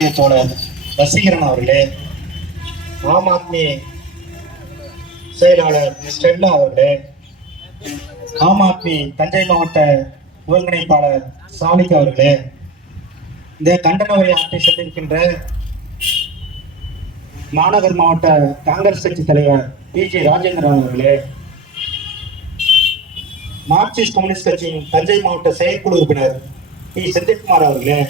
தோழர் வசீகரன் அவர்களே, ஆம் ஆத்மி செயலாளர் ஸ்டெல்லா அவர்களே, ஆம் ஆத்மி தஞ்சை மாவட்ட ஒருங்கிணைப்பாளர் சாலிக் அவர்களே, இந்த கண்டன உரை ஆற்றி சென்றிருக்கின்ற மாநகர் மாவட்ட காங்கிரஸ் கட்சி தலைவர் பி.ஜே. ராஜேந்திரன் அவர்களே, மார்க்சிஸ்ட் கம்யூனிஸ்ட் கட்சியின் தஞ்சை மாவட்ட செயற்குழு உறுப்பினர் பி. செந்தில்குமார் அவர்களே,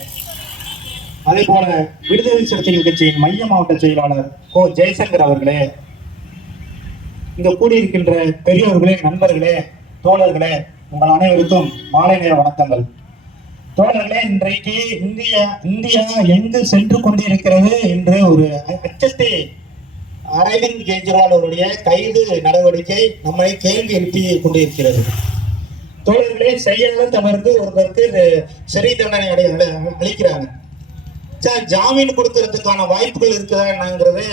அதே போல விடுதலை சிறுத்தைகள் கட்சியின் மைய மாவட்ட செயலாளர் கோ. ஜெயசங்கர் அவர்களே, இங்கு கூடியிருக்கின்ற பெரியவர்களே, நண்பர்களே, தோழர்களே, உங்கள் அனைவருக்கும் மாலை நேர வணக்கங்கள். தோழர்களே, இன்றைக்கு இந்தியா எங்கு சென்று கொண்டிருக்கிறது என்று ஒரு அச்சத்தை அரவிந்த் கெஜ்ரிவால் அவருடைய கைது நடவடிக்கை நம்மை கேள்வி எழுப்பி கொண்டிருக்கிறது. தோழர்களே, செய்யாத தவறுக்கு ஒருத்தருக்கு சிறை தண்டனை அளிக்கிறாங்க. ஜாமீன் கொடுக்கறதுக்கான வாய்ப்புகள் இருக்குதா என்னங்கிறது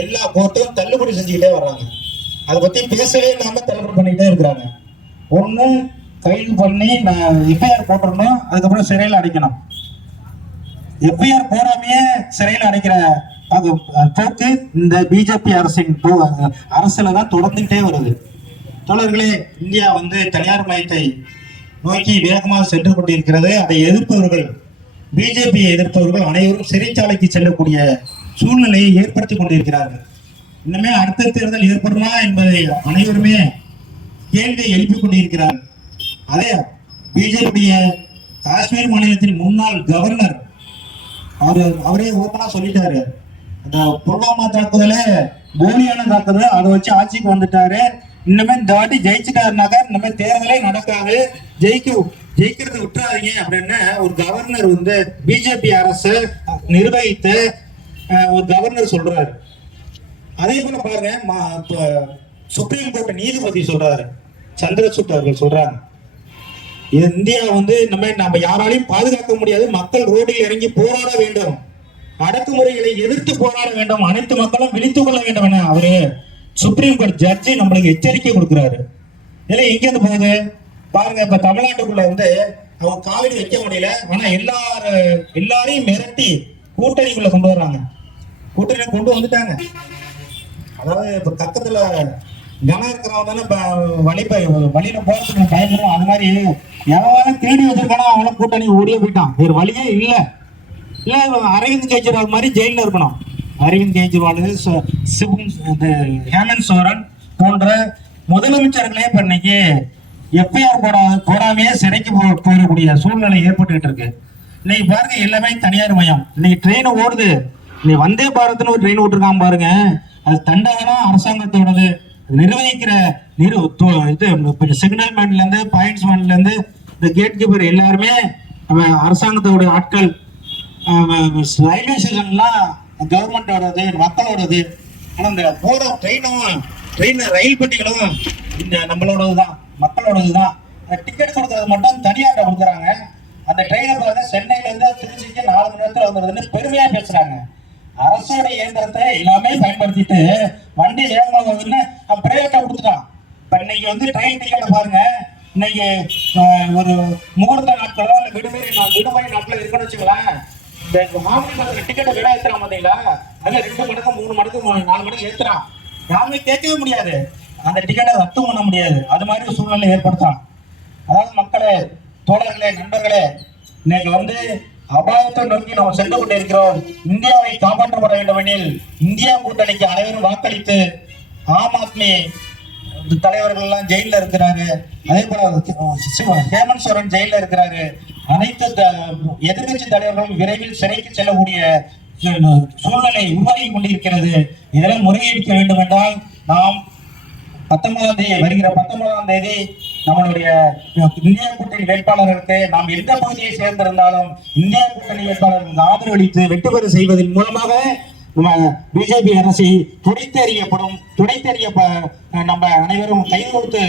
எல்லா கோர்ட்டும் தள்ளுபடி செஞ்சுக்கிட்டே வர்றாங்க. அதை பத்தி பேசவே இல்லாம தள்ளுபடி பண்ணிக்கிட்டே இருக்கிறாங்க. ஒண்ணு கைது பண்ணி நான் எஃப்ஐஆர் போட்டுறணும், அதுக்கப்புறம் சிறையில் அடைக்கணும். எஃப்ஐஆர் போடாமையே சிறையில் அடைக்கிற போக்கு இந்த பிஜேபி அரசின் அரசுல தான் தொடர்ந்துகிட்டே வருது. தோழர்களே, இந்தியா தனியார் மயத்தை நோக்கி வேகமாக சென்று கொண்டிருக்கிறது. அதை எதிர்ப்பவர்கள், பிஜேபியை எதிர்ப்பவர்கள் அனைவரும் சிறைச்சாலைக்கு செல்லக்கூடிய சூழ்நிலையை ஏற்படுத்தி கொண்டிருக்கிறார்கள். இன்னுமே அடுத்த தேர்தல் ஏற்படுமா என்பதை அனைவருமே கேள்வியை எழுப்பிக் கொண்டிருக்கிறார்கள். அதே பிஜேபி காஷ்மீர் மாநிலத்தின் முன்னாள் கவர்னர் அவரே ஓப்பனா சொல்லிட்டாரு, அந்த புல்வாமா தாக்குதல போலியான தாக்குதல், அதை வச்சு ஆட்சிக்கு வந்துட்டாரு. இன்னுமே இந்த வாட்டி ஜெயிச்சுட்டாருனாக்கா இன்னுமே தேர்தலே நடக்காது, ஜெயிக்கிறது விட்டுறாதீங்க அப்படின்னு ஒரு கவர்னர் பிஜேபி அரசு நிர்வகித்து ஒரு கவர்னர் சொல்றாரு. அதே போல பாருங்க, சுப்ரீம் கோர்ட் நீதிபதி சொல்றாரு, சந்திரசூட் அவர்கள் சொல்றாங்க, இந்தியா நம்ம யாராலையும் பாதுகாக்க முடியாது, மக்கள் ரோடில் இறங்கி போராட வேண்டும், அடக்குமுறைகளை எதிர்த்து போராட வேண்டும், அனைத்து மக்களும் விழித்துக் கொள்ள வேண்டும் என அவரு சுப்ரீம் கோர்ட் ஜட்ஜி நம்மளுக்கு எச்சரிக்கை கொடுக்கிறாரு. இல்ல எங்க இருந்து போகுது பாருங்க. இப்ப தமிழ்நாட்டுக்குள்ள அவங்க காலடி வைக்க முடியல, ஆனா எல்லாரையும் மிரட்டி கூட்டணிக்குள்ள கொண்டு வர்றாங்க. கூட்டணி கொண்டு வந்துட்டாங்க. அதாவது இப்ப பக்கத்துல கனம் இருக்கிறவங்க தானே வழியில போறதுக்கு பயன்படும். அது மாதிரி எவன் தேடி வச்சிருக்கானோ அவங்களும் கூட்டணி ஓடியே போயிட்டான். வேறு வழியே இல்ல அரவிந்த் கெஜ்ரிவால் மாதிரி ஜெயில இருக்கணும். அரவிந்த் கெஜ்ரிவால், ஹேமந்த் சோரன் போன்ற முதலமைச்சர்களே இப்ப இன்னைக்கு எஃப்ஐஆர் போடாமையே சிறைக்கு போகக்கூடிய சூழ்நிலை ஏற்பட்டுக்கிட்டு இருக்கு. இன்னைக்கு பாருங்க, எல்லாமே தனியார் மயம். இன்னைக்கு ட்ரெயின் ஓடுது. இன்னைக்கு வந்தே பாரத்னு ஒரு ட்ரெயின் ஓட்டிருக்கான் பாருங்க, அது தண்டகனா அரசாங்கத்தோடது. நிர்வகிக்கிற சிக்னல் மேன்ல இருந்து பாயிண்ட்ஸ் மேன்ல இருந்து இந்த கேட் கீப்பர் எல்லாருமே அரசாங்கத்தோட ஆட்கள். ரயில்வே ஸ்டேஷன்லாம் கவர்மெண்டோடது, மக்களோடது. ஆனா இந்த போற ட்ரெயின் ரயில் பெட்டிகளும் இந்த நம்மளோடதுதான், மக்களோடதுதான். டிக்கெட் கொடுக்கறது மட்டும் தனியார்ட்ட கொடுக்குறாங்க. அந்த ட்ரெயினை பாருங்க, சென்னையில இருந்து திருச்சிக்கு 4 மணி நேரத்துல வந்துருதுன்னு பெருமையா பேசுறாங்க. அரசோட இயந்திரத்தை எல்லாமே பயன்படுத்திட்டு வண்டி வேகமாக வருதுன்னு பிரைவேட்டா கொடுத்துட்டான். இப்ப இன்னைக்கு ட்ரெயின் டிக்கெட்டை பாருங்க, இன்னைக்கு ஒரு முகூர்த்த நாட்களோ இல்ல விடுமுறை நாட்களோ இருக்குன்னு வச்சுக்கலாம், இந்த மாநில டிக்கெட்டை விட ஏத்துறான் பாத்தீங்களா, அதுல 2 மடங்கு 3 மடங்கு 4 மடங்கு ஏத்துறான். யாருமே கேட்கவே முடியாது, அந்த டிக்கெட்டை ரத்து பண்ண முடியாது. அது மாதிரி சூழ்நிலை ஏற்படுத்தான். அதாவது மக்களே, தோழர்களே, நண்பர்களே, இன்னைக்கு அபாயத்தை நோக்கி நாம் சென்று கொண்டிருக்கிறோம். இந்தியாவை காப்பாற்றப்பட வேண்டும் எனில் இந்தியா கூட்டணிக்கு அனைவரும் வாக்களித்து, ஆம் ஆத்மி தலைவர்கள் எல்லாம் ஜெயில இருக்கிறாரு, அதே போல ஹேமந்த் சோரன் ஜெயில இருக்கிறாரு. அனைத்து எதிர்கட்சி தலைவர்களும் விரைவில் சிறைக்கு செல்லக்கூடிய சூழ்நிலை உருவாகி கொண்டிருக்கிறது. இதெல்லாம் முறையடிக்க வேண்டும் என்றால் நாம் வருகிற 19ஆம் தேதி நம்மளுடைய இந்தியா கூட்டணி வேட்பாளர்களுக்கு நாம் எந்த பகுதியை சேர்ந்திருந்தாலும் இந்தியா கூட்டணி வேட்பாளர்களுக்கு ஆதரவு அளித்து வெற்றி பெற செய்வதன் மூலமாக பிஜேபி அரசை துடைத்தெறிய நம்ம அனைவரும் கைது கொடுத்து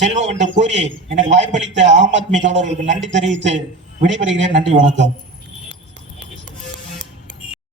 செல்வோம் என்று கூறி எனக்கு வாய்ப்பளித்த ஆம் ஆத்மி தோழர்களுக்கு நன்றி தெரிவித்து விடைபெறுகிறேன். நன்றி, வணக்கம்.